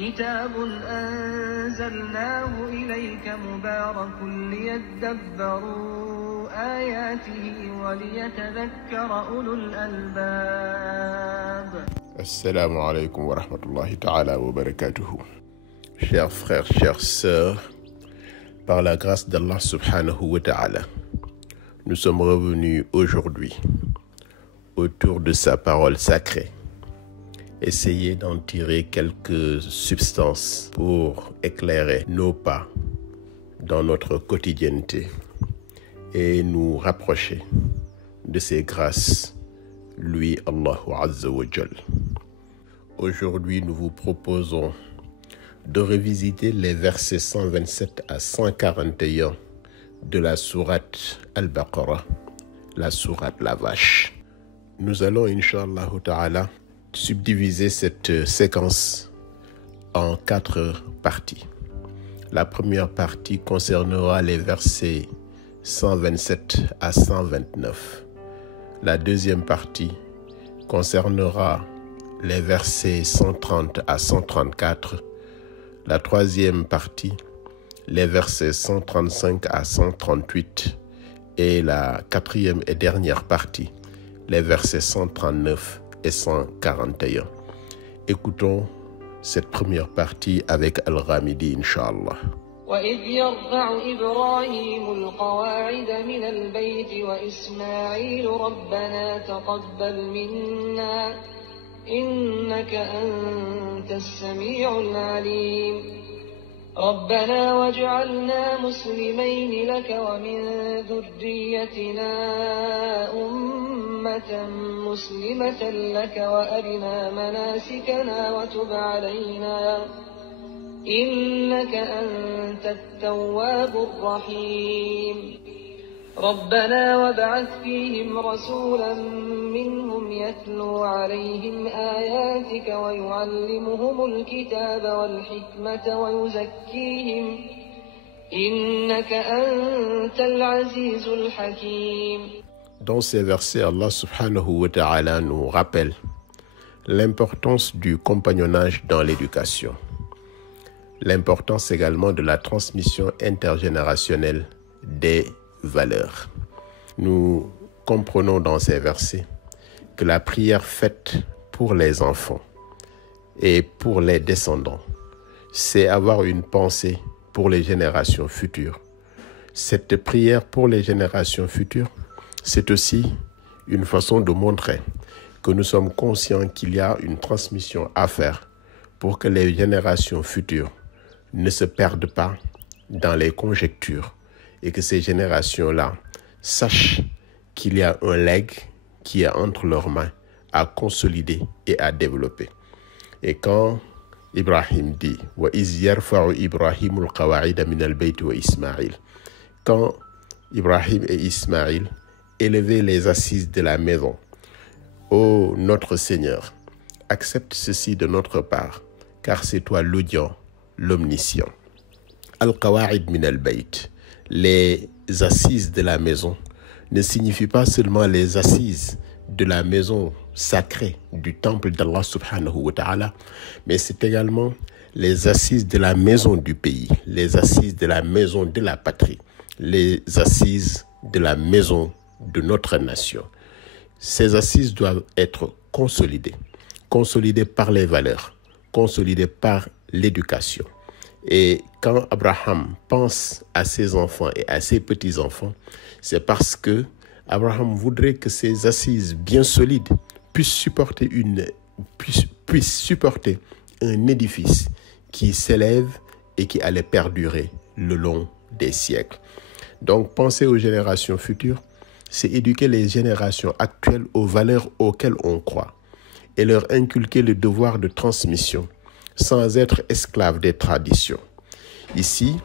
كتاب أنزلناه إليك مبارك ليدبروا آياته وليتذكر أولو الألباب. Assalamu alaikum wa rahmatullahi ta'ala wa barakatuhu. Chers frères, chères sœurs, par la grâce d'Allah subhanahu wa ta'ala, nous sommes revenus aujourd'hui autour de sa parole sacrée. Essayer d'en tirer quelques substances pour éclairer nos pas dans notre quotidienneté et nous rapprocher de ses grâces, lui, Allahu Azza wa Jal. Aujourd'hui, nous vous proposons de revisiter les versets 127 à 141 de la sourate Al-Baqarah, la sourate la vache. Nous allons, Inch'Allah ta'ala, subdiviser cette séquence en 4 parties. La première partie concernera les versets 127 à 129. La deuxième partie concernera les versets 130 à 134. La troisième partie, les versets 135 à 138. Et la quatrième et dernière partie, les versets 139 et 141. Écoutons cette première partie avec Al-Ghamidi, Inch'Allah. وإذ يرفع إبراهيم القواعد من البيت وإسماعيل ربنا تقبل منا إنك أنت السميع العليم ربنا واجعلنا مسلمين لك ومن ذريتنا أمة مسلمة لك وأرنا مناسكنا وتب علينا إنك أنت التواب الرحيم ربنا وابعث فيهم رسولا منهم يتلو عليهم آياتك ويعلمهم الكتاب والحكمة ويزكيهم إنك أنت العزيز الحكيم. Dans ces versets, Allah subhanahu wa ta'ala nous rappelle l'importance du compagnonnage dans l'éducation. L'importance également de la transmission intergénérationnelle des valeurs. Nous comprenons dans ces versets que la prière faite pour les enfants et pour les descendants, c'est avoir une pensée pour les générations futures. Cette prière pour les générations futures, c'est aussi une façon de montrer que nous sommes conscients qu'il y a une transmission à faire pour que les générations futures ne se perdent pas dans les conjectures et que ces générations-là sachent qu'il y a un legs qui est entre leurs mains à consolider et à développer. Et quand Ibrahim dit « Wa iz yarfa'u Ibrahimul qawa'ida min al-bayt wa Ismaïl » quand Ibrahim et Ismaïl élevaient les assises de la maison, « Ô notre Seigneur, accepte ceci de notre part, car c'est toi l'audient, l'omniscient. » Al-Qawa'id min al-Bayt, les assises de la maison, ne signifie pas seulement les assises de la maison sacrée du temple d'Allah subhanahu wa ta'ala, mais c'est également les assises de la maison du pays, les assises de la maison de la patrie, les assises de la maison de notre nation. Ces assises doivent être consolidées par les valeurs, consolidées par l'éducation. Et quand Abraham pense à ses enfants et à ses petits-enfants, c'est parce que Abraham voudrait que ces assises bien solides puissent supporter un édifice qui s'élève et qui allait perdurer le long des siècles. Donc, penser aux générations futures, c'est éduquer les générations actuelles aux valeurs auxquelles on croit et leur inculquer le devoir de transmission sans être esclave des traditions. Ici,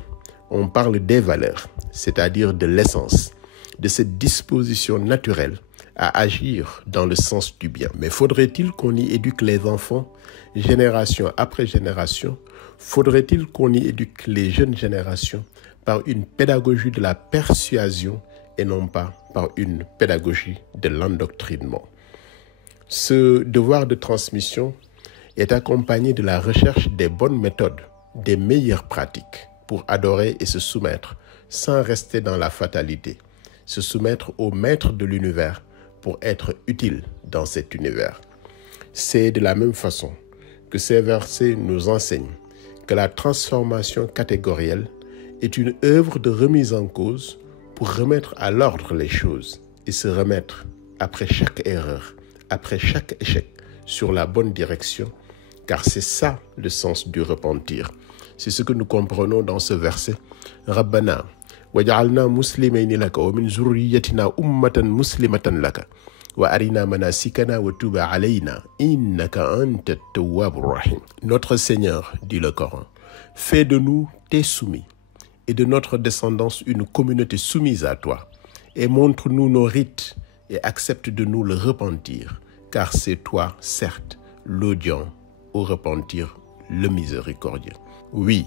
on parle des valeurs, c'est-à-dire de l'essence, de cette disposition naturelle à agir dans le sens du bien. Mais faudrait-il qu'on y éduque les enfants, génération après génération? Faudrait-il qu'on y éduque les jeunes générations par une pédagogie de la persuasion et non pas par une pédagogie de l'endoctrinement? Ce devoir de transmission est accompagné de la recherche des bonnes méthodes, des meilleures pratiques pour adorer et se soumettre sans rester dans la fatalité, se soumettre au maître de l'univers pour être utile dans cet univers. C'est de la même façon que ces versets nous enseignent que la transformation catégorielle est une œuvre de remise en cause pour remettre à l'ordre les choses et se remettre, après chaque erreur, après chaque échec, sur la bonne direction, car c'est ça le sens du repentir. C'est ce que nous comprenons dans ce verset. Rabbana, waj'alna muslimayni laka wa min zurriyyatina ummatan muslimatan laka wa arina manasikana wa tub alayna innaka antat tawwabur rahim. Notre Seigneur, dit le Coran, fais de nous tes soumis et de notre descendance une communauté soumise à toi, et montre-nous nos rites et accepte de nous le repentir, car c'est toi, certes, l'audient au repentir, le miséricordieux. Oui,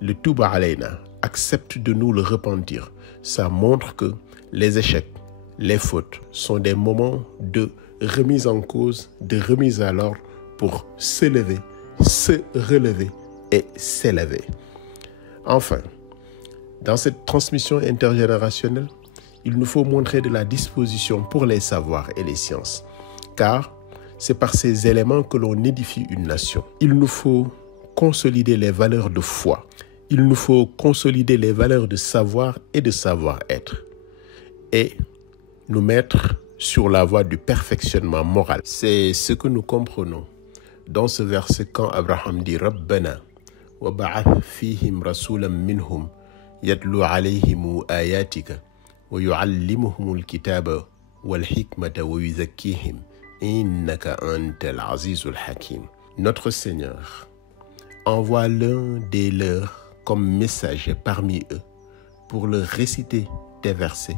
le Touba Alayna, accepte de nous le repentir. Ça montre que les échecs, les fautes sont des moments de remise en cause, de remise à l'ordre pour s'élever, se relever et s'élever. Enfin, dans cette transmission intergénérationnelle, il nous faut montrer de la disposition pour les savoirs et les sciences, car c'est par ces éléments que l'on édifie une nation. Il nous faut consolider les valeurs de foi. Il nous faut consolider les valeurs de savoir et de savoir-être et nous mettre sur la voie du perfectionnement moral. C'est ce que nous comprenons dans ce verset quand Abraham dit « Rabbana wa ba'ath fihim rasulan minhum yatlu alayhim ayatika wa yu'allimuhum al-kitaba wal hikmata wa yuzakkihim innaka antal azizul hakim » Notre Seigneur envoie l'un des leurs comme messager parmi eux pour leur réciter tes versets,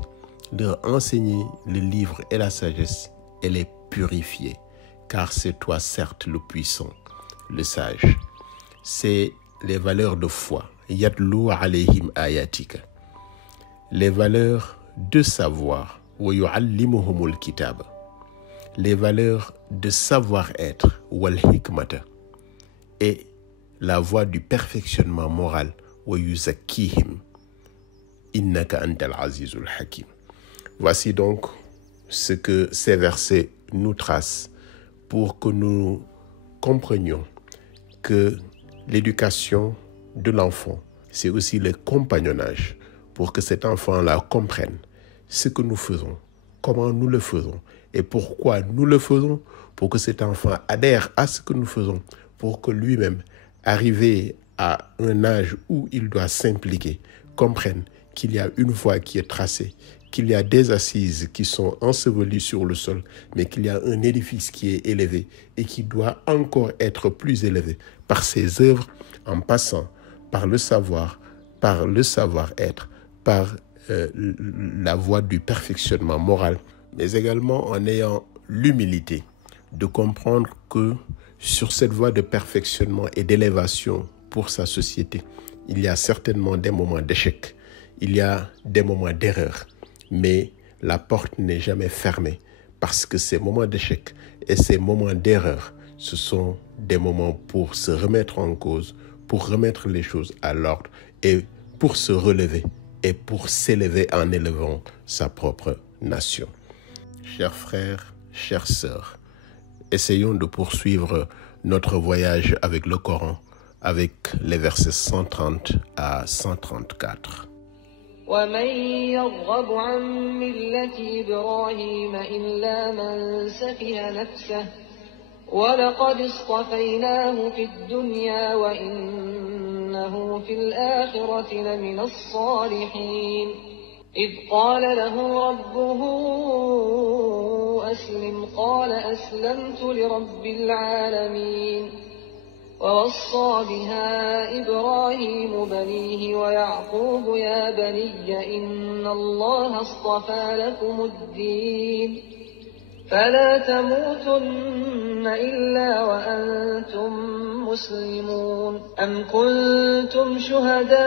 leur enseigner le livre et la sagesse et les purifier, car c'est toi certes le puissant, le sage. C'est les valeurs de foi, yatlu alayhim ayatika, les valeurs de savoir, wa yu'allimuhumul kitaba, les valeurs de savoir-être, wal hikmata, et la voie du perfectionnement moral, wa yuzakkihim innaka antal azizul hakim. Voici donc ce que ces versets nous tracent pour que nous comprenions que l'éducation de l'enfant, c'est aussi le compagnonnage pour que cet enfant-là comprenne ce que nous faisons, comment nous le faisons et pourquoi nous le faisons, pour que cet enfant adhère à ce que nous faisons, pour que lui-même, arrivé à un âge où il doit s'impliquer, comprenne qu'il y a une voie qui est tracée, qu'il y a des assises qui sont ensevelies sur le sol, mais qu'il y a un édifice qui est élevé et qui doit encore être plus élevé par ses œuvres, en passant par le savoir, par le savoir-être, par la voie du perfectionnement moral, mais également en ayant l'humilité de comprendre que sur cette voie de perfectionnement et d'élévation pour sa société, il y a certainement des moments d'échec, il y a des moments d'erreur, mais la porte n'est jamais fermée parce que ces moments d'échec et ces moments d'erreur, ce sont des moments pour se remettre en cause, pour remettre les choses à l'ordre et pour se relever et pour s'élever en élevant sa propre nation. Chers frères, chères sœurs, essayons de poursuivre notre voyage avec le Coran, avec les versets 130 à 134. ومن يرغب عن ملة إبراهيم إلا من سفه نفسه ولقد اصطفيناه في الدنيا وإنه في الآخرة لمن الصالحين إذ قال له ربه أسلم قال أسلمت لرب العالمين ووصى بها إبراهيم بنيه ويعقوب يا بني إن الله اصطفى لكم الدين فلا تموتن إلا وأنتم مسلمون أم كنتم شهداء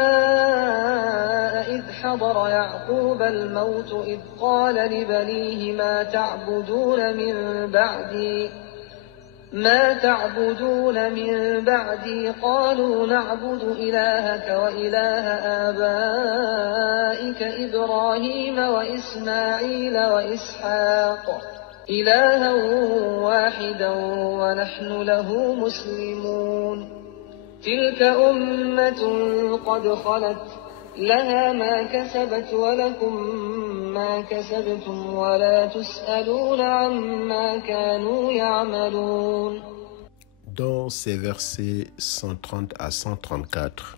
إذ حضر يعقوب الموت إذ قال لبنيه ما تعبدون من بعدي ما تعبدون من بعدي قالوا نعبد إلهك وإله آبائك إبراهيم وإسماعيل وإسحاق إلها واحدا ونحن له مسلمون تلك أمة قد خلت لها ما كسبت ولكم ما كسبتم ولا تسألون عما كانوا يعملون. Dans ces versets 130 à 134,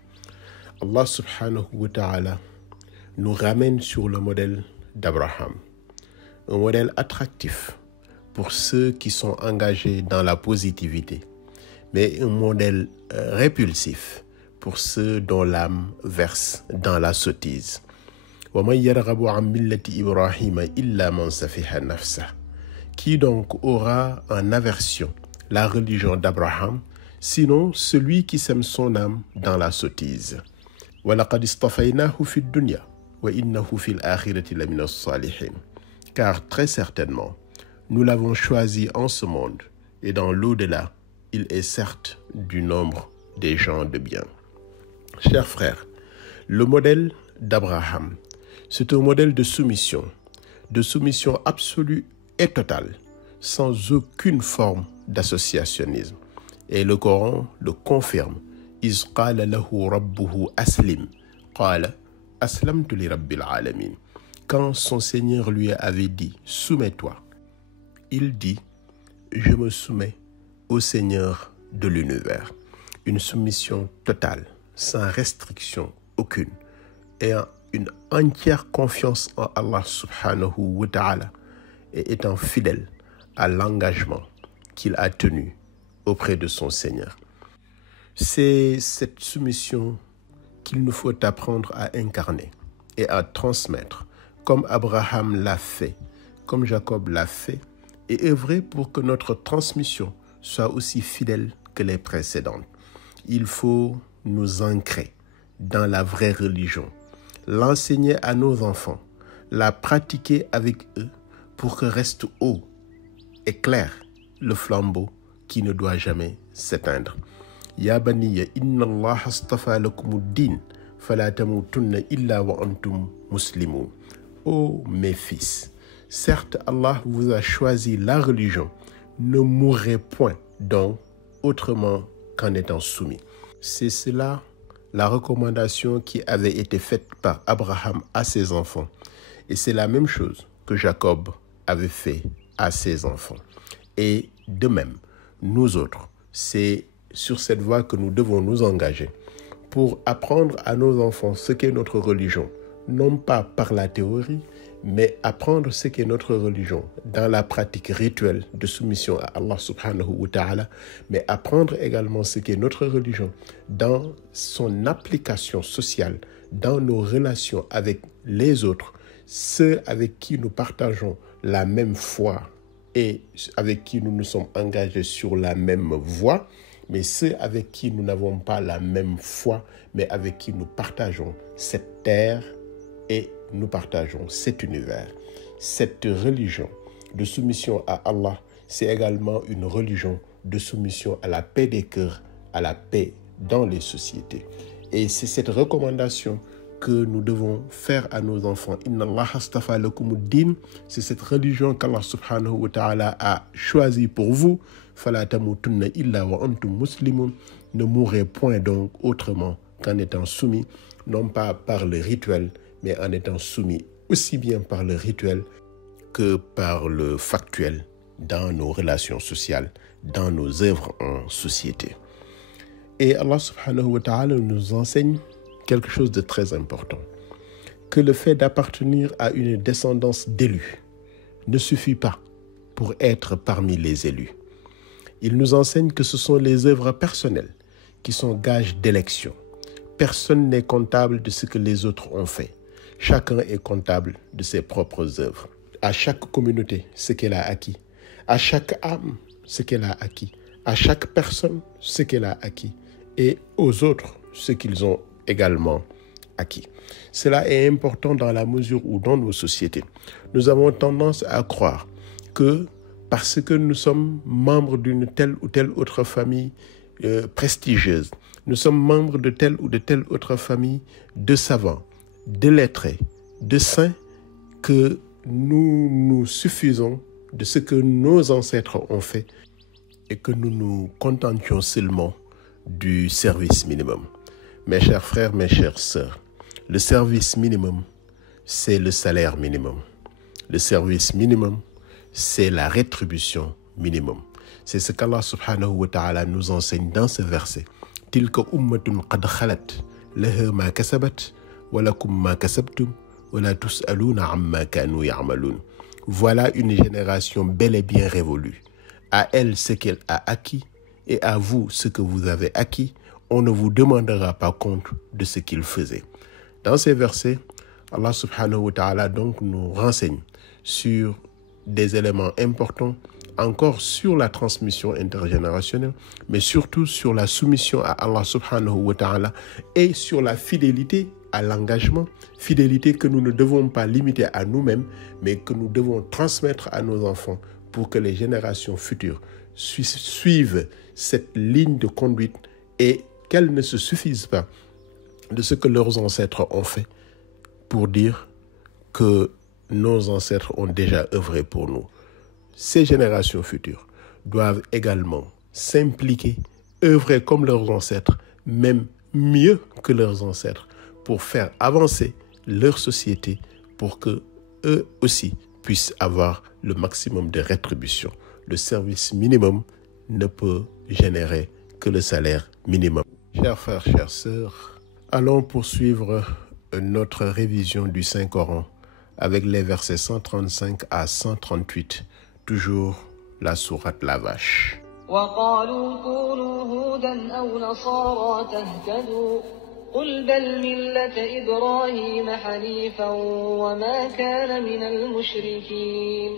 Allah subhanahu wa ta'ala nous ramène sur le modèle d'Abraham, un modèle attractif pour ceux qui sont engagés dans la positivité, mais un modèle répulsif pour ceux dont l'âme verse dans la sottise. وَمَنْ يَرْغَبُ عَنْ مِلَّةِ إِبْرَاهِيمَ إِلَّا مَنْ سَفِهَ نَفْسَهُ. Qui donc aura en aversion la religion d'Abraham, sinon celui qui sème son âme dans la sottise. وَلَقَدْ اصْطَفَيْنَاهُ فِي الدُّنْيَا وَإِنَّهُ فِي الْآخِرَةِ لَمِنَ الصَّالِحِينَ. Car très certainement, nous l'avons choisi en ce monde, et dans l'au-delà, il est certes du nombre des gens de bien. Chers frères, le modèle d'Abraham, c'est un modèle de soumission absolue et totale, sans aucune forme d'associationnisme. Et le Coran le confirme. إِذْ قَالَ لَهُ رَبُّهُ أَسْلِمْ قَالَ أَسْلَمْتُ لِرَبِّ الْعَالَمِينَ. Quand son Seigneur lui avait dit « Soumets-toi », il dit « Je me soumets au Seigneur de l'univers ». Une soumission totale, sans restriction aucune, et une entière confiance en Allah subhanahu wa ta'ala, et étant fidèle à l'engagement qu'il a tenu auprès de son Seigneur. C'est cette soumission qu'il nous faut apprendre à incarner et à transmettre, comme Abraham l'a fait, comme Jacob l'a fait, et œuvrer pour que notre transmission soit aussi fidèle que les précédentes. Il faut nous ancrer dans la vraie religion, l'enseigner à nos enfants, la pratiquer avec eux pour que reste haut et clair le flambeau qui ne doit jamais s'éteindre. Ya baniya inna Allah astafa lakumuddin fala tamutunna illa wa antum muslimun. Ô mes fils, certes Allah vous a choisi la religion, ne mourrez point donc autrement qu'en étant soumis. C'est cela la recommandation qui avait été faite par Abraham à ses enfants. Et c'est la même chose que Jacob avait fait à ses enfants. Et de même, nous autres, c'est sur cette voie que nous devons nous engager pour apprendre à nos enfants ce qu'est notre religion, non pas par la théorie, mais apprendre ce qu'est notre religion dans la pratique rituelle de soumission à Allah subhanahu wa ta'ala, mais apprendre également ce qu'est notre religion dans son application sociale, dans nos relations avec les autres, ceux avec qui nous partageons la même foi et avec qui nous nous sommes engagés sur la même voie, mais ceux avec qui nous n'avons pas la même foi, mais avec qui nous partageons cette terre et nous partageons cet univers. Cette religion de soumission à Allah, c'est également une religion de soumission à la paix des cœurs, à la paix dans les sociétés. Et c'est cette recommandation que nous devons faire à nos enfants. Inna Allah astafa lakumuddin, c'est cette religion qu'Allah subhanahu wa ta'ala a choisie pour vous. Fala tamutunna illa wa antum muslimun. Ne mourrez point donc autrement qu'en étant soumis, non pas par le rituel, mais en étant soumis aussi bien par le rituel que par le factuel dans nos relations sociales, dans nos œuvres en société. Et Allah subhanahu wa ta'ala nous enseigne quelque chose de très important, que le fait d'appartenir à une descendance d'élus ne suffit pas pour être parmi les élus. Il nous enseigne que ce sont les œuvres personnelles qui sont gages d'élection. Personne n'est comptable de ce que les autres ont fait. Chacun est comptable de ses propres œuvres. À chaque communauté, ce qu'elle a acquis. À chaque âme, ce qu'elle a acquis. À chaque personne, ce qu'elle a acquis. Et aux autres, ce qu'ils ont également acquis. Cela est important dans la mesure où, dans nos sociétés, nous avons tendance à croire que parce que nous sommes membres d'une telle ou telle autre famille prestigieuse. Nous sommes membres de telle ou de telle autre famille de savants, de lettrés, de saints, que nous nous suffisons de ce que nos ancêtres ont fait et que nous nous contentions seulement du service minimum. Mes chers frères, mes chères sœurs, le service minimum, c'est le salaire minimum. Le service minimum, c'est la rétribution minimum. C'est ce qu'Allah subhanahu wa ta'ala nous enseigne dans ce verset. Tilka ummatun qad khalat laha ma kasabat wa lakum ma kasabtum wa la tus'aluna amma kanu ya'malun. Voilà une génération bel et bien révolue. À elle ce qu'elle a acquis et à vous ce que vous avez acquis. On ne vous demandera pas compte de ce qu'il faisait. Dans ces versets, Allah subhanahu wa ta'ala donc nous renseigne sur des éléments importants, encore sur la transmission intergénérationnelle, mais surtout sur la soumission à Allah subhanahu wa ta'ala et sur la fidélité à l'engagement, fidélité que nous ne devons pas limiter à nous-mêmes, mais que nous devons transmettre à nos enfants pour que les générations futures suivent cette ligne de conduite et qu'elles ne se suffisent pas de ce que leurs ancêtres ont fait pour dire que nos ancêtres ont déjà œuvré pour nous. Ces générations futures doivent également s'impliquer, œuvrer comme leurs ancêtres, même mieux que leurs ancêtres, pour faire avancer leur société, pour que eux aussi puissent avoir le maximum de rétribution. Le service minimum ne peut générer que le salaire minimum. Chers frères, chères sœurs, allons poursuivre notre révision du Saint-Coran avec les versets 135 à 138, toujours la sourate La Vache. وقالوا كونوا هودا أو نصارى تهتدوا قل بل ملة إبراهيم حنيفا وما كان من المشركين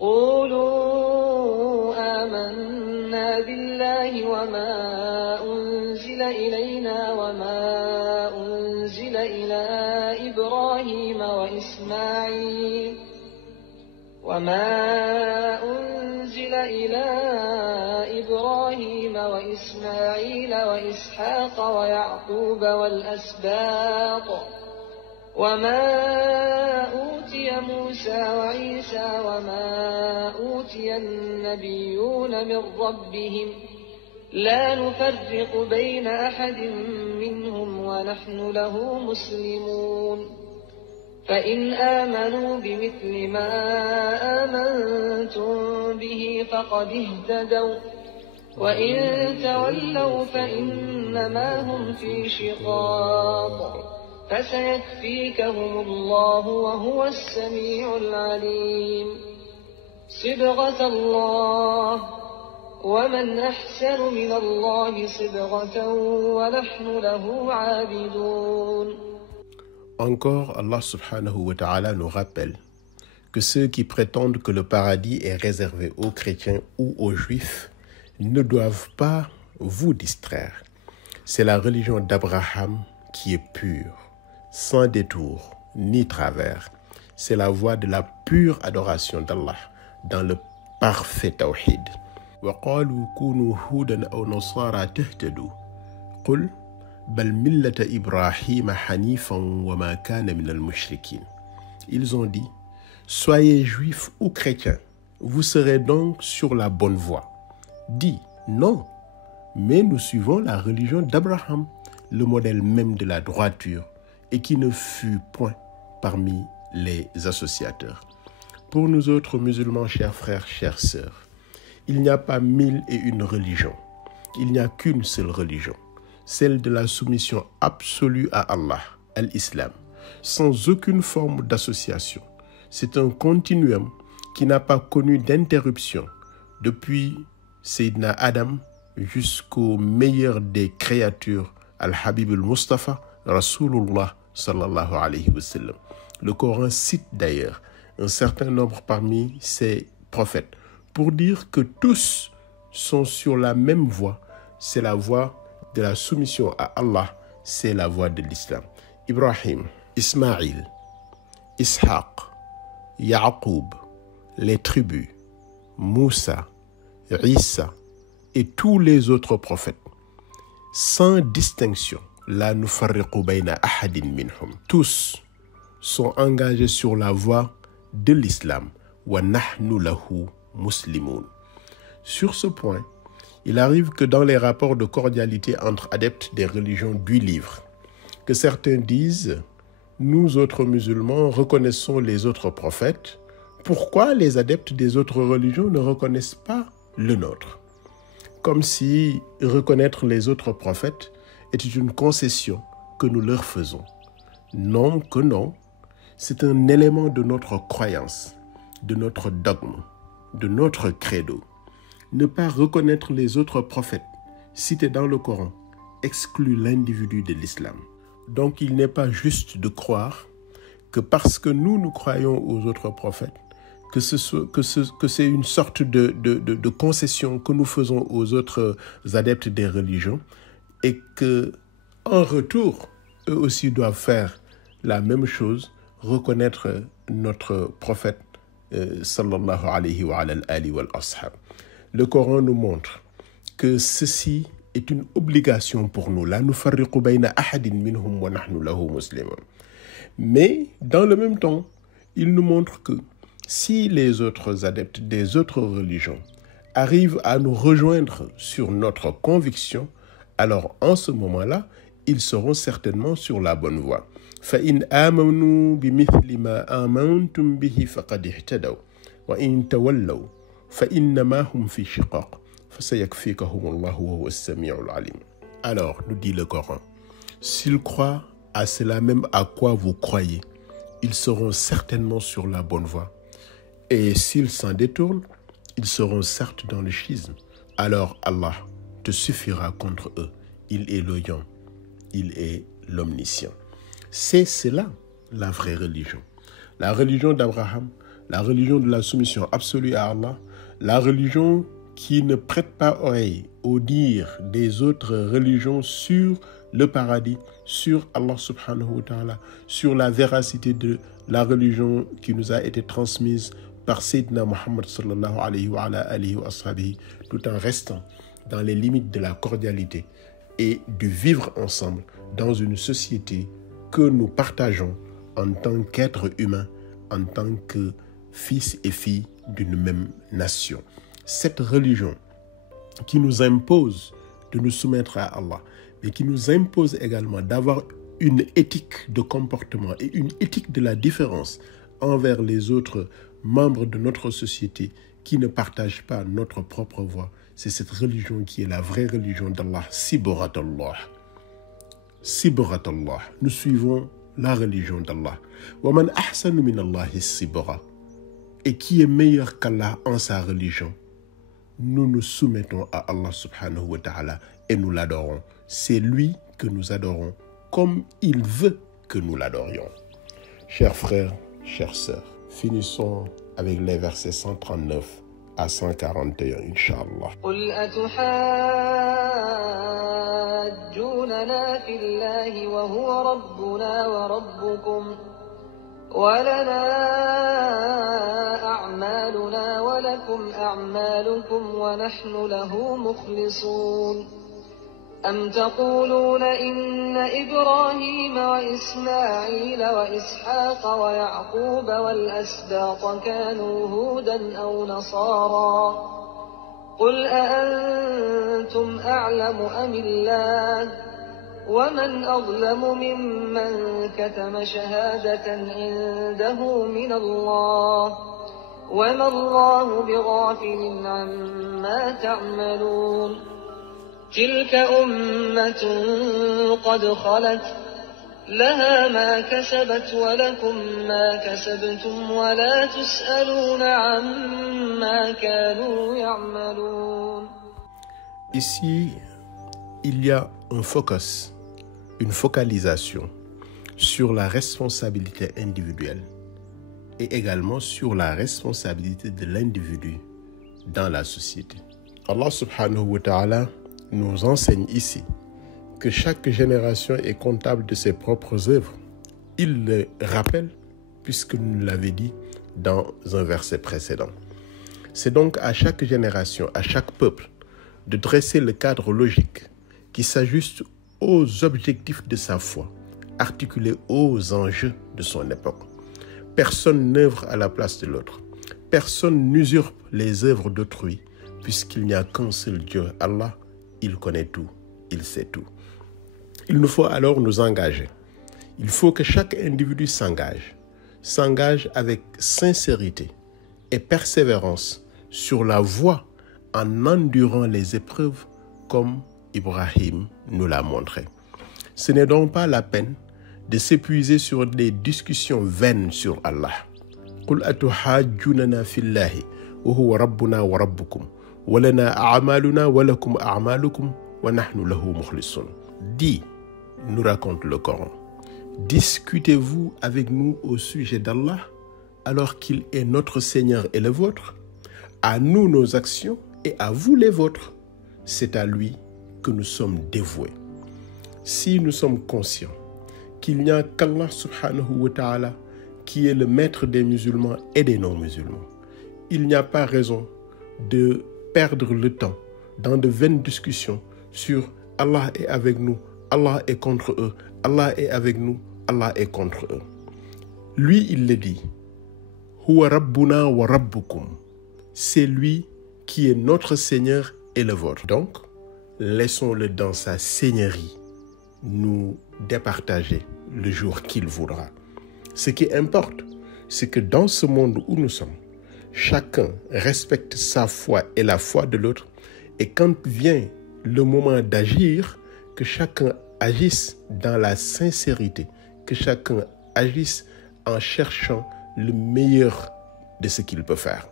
قولوا آمنا بالله وما أنزل إلينا وما أنزل إلى إبراهيم وإسماعيل وإسحاق ويعقوب والأسباط وما أوتي موسى وعيسى وما أوتي النبيون من ربهم لا نفرق بين أحد منهم ونحن له مسلمون فإن آمنوا بمثل ما آمنتم به فقد اهتدوا وإن تولوا فإنما هم في شقاق فسيكفيكهم الله وهو السميع العليم صبغة الله ومن أحسن من الله صبغة ونحن له عابدون. Encore, Allah subhanahu wa ta'ala nous rappelle que ceux qui prétendent que le paradis est réservé aux chrétiens ou aux juifs ne doivent pas vous distraire. C'est la religion d'Abraham qui est pure, sans détour ni travers. C'est la voie de la pure adoration d'Allah dans le parfait tawhid. وَقَالُوا كُونُوا هُودًا أَوْ نَصَارَى تَهْتَدُوا قُلْ بَلْ مِلَّةَ إِبْرَاهِيمَ حَنِيفًا وَمَا كَانَ مِنَ الْمُشْرِكِينَ. Ils ont dit, soyez juifs ou chrétiens, vous serez donc sur la bonne voie. Dit, non, mais nous suivons la religion d'Abraham, le modèle même de la droiture, et qui ne fut point parmi les associateurs. Pour nous autres musulmans, chers frères, chères sœurs, il n'y a pas 1001 religions. Il n'y a qu'une seule religion, celle de la soumission absolue à Allah, à l'islam, sans aucune forme d'association. C'est un continuum qui n'a pas connu d'interruption depuis Sayyidina Adam jusqu'au meilleur des créatures, Al-Habib al-Mustafa, Rasulullah sallallahu alayhi wa sallam. Le Coran cite d'ailleurs un certain nombre parmi ses prophètes pour dire que tous sont sur la même voie. C'est la voie de la soumission à Allah, c'est la voie de l'islam. Ibrahim, Ismaïl, Ishaq, Yaqub, les tribus, Moussa, Isa et tous les autres prophètes, sans distinction. La nufarriqu bayna ahadin minhum. Tous sont engagés sur la voie de l'islam. Wa nahnu lahu muslimun. Sur ce point, il arrive que dans les rapports de cordialité entre adeptes des religions du livre, que certains disent « Nous autres musulmans reconnaissons les autres prophètes. Pourquoi les adeptes des autres religions ne reconnaissent pas le nôtre ?» Comme si reconnaître les autres prophètes était une concession que nous leur faisons. Non que non, c'est un élément de notre croyance, de notre dogme, de notre credo. Ne pas reconnaître les autres prophètes cités dans le Coran exclut l'individu de l'islam. Donc il n'est pas juste de croire que parce que nous croyons aux autres prophètes, que c'est une sorte de concession que nous faisons aux autres adeptes des religions et qu'en retour, eux aussi doivent faire la même chose, reconnaître notre prophète sallallahu alayhi wa alihi wa ashab. Le Coran nous montre que ceci est une obligation pour nous. La nufarriqu bayna ahadin minhum wa nahnu lahu muslimun. Mais dans le même temps, il nous montre que si les autres adeptes des autres religions arrivent à nous rejoindre sur notre conviction, alors en ce moment-là, ils seront certainement sur la bonne voie. فَإِنْ آمَنُوا بِمِثْلِ مَا آمَنْتُمْ بِهِ فَقَدِ اهْتَدَوْا وَإِنْ تَوَلَّوْا فَإِنَّمَا هُمْ فِي شِقَاقٍ فَسَيَكْفِيكَهُمُ اللَّهُ وَهُوَ السَّمِيعُ الْعَلِيمُ. Alors, nous dit le Coran, s'ils croient à cela même à quoi vous croyez, ils seront certainement sur la bonne voie. Et s'ils s'en détournent, ils seront certes dans le schisme. Alors Allah te suffira contre eux. Il est l'Oyant, il est l'Omniscient. C'est cela la vraie religion. La religion d'Abraham, la religion de la soumission absolue à Allah, la religion qui ne prête pas oreille au dire des autres religions sur le paradis, sur Allah subhanahu wa ta'ala, sur la véracité de la religion qui nous a été transmise par Sayyidina Muhammad sallallahu alayhi wa alihi wa ashabihi, tout en restant dans les limites de la cordialité et du vivre ensemble dans une société que nous partageons en tant qu'êtres humains, en tant que fils et filles d'une même nation. Cette religion qui nous impose de nous soumettre à Allah, mais qui nous impose également d'avoir une éthique de comportement et une éthique de la différence envers les autres membres de notre société qui ne partagent pas notre propre voie. C'est cette religion qui est la vraie religion d'Allah. Sibghatallah. Sibghatallah. Nous suivons la religion d'Allah. Wa man ahsanu min Allahi sibgha. Et qui est meilleur qu'Allah en sa religion? Nous nous soumettons à Allah subhanahu wa ta'ala et nous l'adorons. C'est lui que nous adorons comme il veut que nous l'adorions. Chers frères, chères sœurs, finissons avec les versets 139 à 141, Inch'Allah. قل أتحاجوننا في الله وهو ربنا وربكم ولنا أعمالنا ولكم أعمالكم ونحن له مخلصون أم تقولون إن إبراهيم وإسماعيل وإسحاق ويعقوب والأسباط كانوا هودا أو نصارى قل أأنتم أعلم أم الله ومن أظلم ممن كتم شهادة عنده من الله وما الله بغافل عما تعملون تلك أمة قد خلت لها ما كسبت ولكم ما كسبتم ولا تسألون عما كانوا يعملون. Ici, il y a un focus, une focalisation sur la responsabilité individuelle et également sur la responsabilité de l'individu dans la société. Allah subhanahu wa ta'ala nous enseigne ici que chaque génération est comptable de ses propres œuvres. Il le rappelle puisque nous l'avons dit dans un verset précédent. C'est donc à chaque génération, à chaque peuple, de dresser le cadre logique qui s'ajuste aux objectifs de sa foi, articulé aux enjeux de son époque. Personne n'œuvre à la place de l'autre. Personne n'usurpe les œuvres d'autrui, puisqu'il n'y a qu'un seul Dieu, Allah. Il connaît tout, il sait tout. Il nous faut alors nous engager. Il faut que chaque individu s'engage avec sincérité et persévérance sur la voie en endurant les épreuves comme Ibrahim nous l'a montré. Ce n'est donc pas la peine de s'épuiser sur des discussions vaines sur Allah. قل أتحاجوننا في الله وهو ربنا وربكم ولنا أعمالنا ولكم أعمالكم ونحن له مخلصون. Dis, nous raconte le Coran, discutez-vous avec nous au sujet d'Allah alors qu'il est notre Seigneur et le vôtre? À nous nos actions et à vous les vôtres. C'est à lui que nous sommes dévoués. Si nous sommes conscients qu'il n'y a qu'Allah subhanahu wa ta'ala qui est le maître des musulmans et des non-musulmans, il n'y a pas raison de perdre le temps dans de vaines discussions sur Allah est avec nous, Allah est contre eux, Allah est avec nous, Allah est contre eux. Lui, il le dit, Huwa Rabbuna wa Rabbukum. C'est lui qui est notre Seigneur et le vôtre. Donc, laissons-le dans sa seigneurie nous départager le jour qu'il voudra. Ce qui importe, c'est que dans ce monde où nous sommes, chacun respecte sa foi et la foi de l'autre, et quand vient le moment d'agir, que chacun agisse dans la sincérité, que chacun agisse en cherchant le meilleur de ce qu'il peut faire.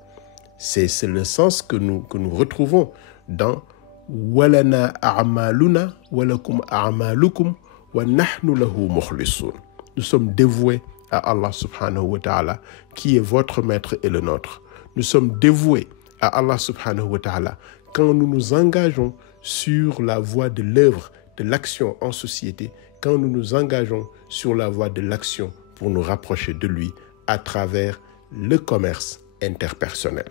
C'est le sens que nous retrouvons dans Walana a'maluna walakum a'malukum wa nahnu lahu mukhlisun. Nous sommes dévoués à Allah subhanahu wa ta'ala qui est votre maître et le nôtre. Nous sommes dévoués à Allah subhanahu wa ta'ala quand nous nous engageons sur la voie de l'œuvre, de l'action en société, quand nous nous engageons sur la voie de l'action pour nous rapprocher de lui à travers le commerce interpersonnel.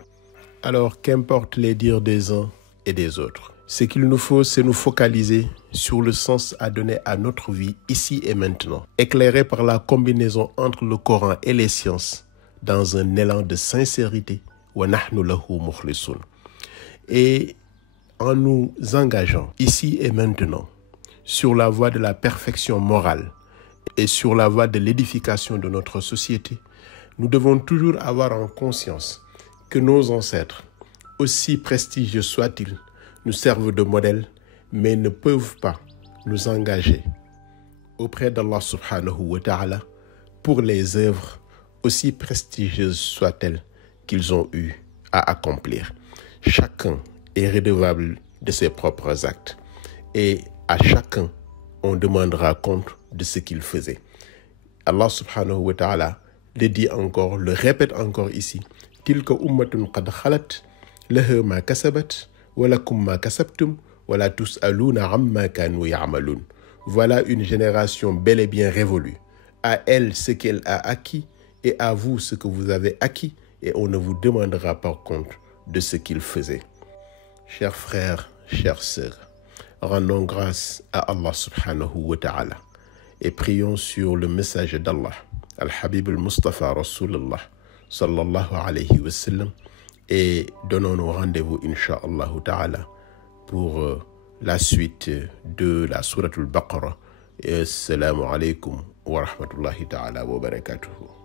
Alors, qu'importe les dires des uns et des autres, ce qu'il nous faut, c'est nous focaliser sur le sens à donner à notre vie ici et maintenant, éclairé par la combinaison entre le Coran et les sciences, dans un élan de sincérité, wa nahnu lahu mukhlisun. Et en nous engageant ici et maintenant sur la voie de la perfection morale et sur la voie de l'édification de notre société, nous devons toujours avoir en conscience que nos ancêtres, aussi prestigieux soient-ils, nous servent de modèle, mais ne peuvent pas nous engager auprès d'Allah subhanahu wa ta'ala pour les œuvres, aussi prestigieuses soient-elles, qu'ils ont eu à accomplir. Chacun est redevable de ses propres actes et à chacun on demandera compte de ce qu'il faisait. Allah subhanahu wa ta'ala le dit encore, le répète encore ici, tilka ummatun qad khalat laha ma kasabat wa lakum ma kasabtum wa la tus'aluna amma kanu ya'malun. Voilà une génération bel et bien révolue. À elle ce qu'elle a acquis et à vous ce que vous avez acquis, et on ne vous demandera pas compte de ce qu'il faisait. Chers frères, chères sœurs, rendons grâce à Allah subhanahu wa ta'ala et prions sur le message d'Allah, Al-Habib al-Mustafa Rasulullah sallallahu alayhi wa sallam, et donnons-nous rendez-vous insha'Allah ta'ala pour la suite de la Sourate al-Baqarah. Assalamu alaykum wa rahmatullahi ta'ala wa barakatuhu.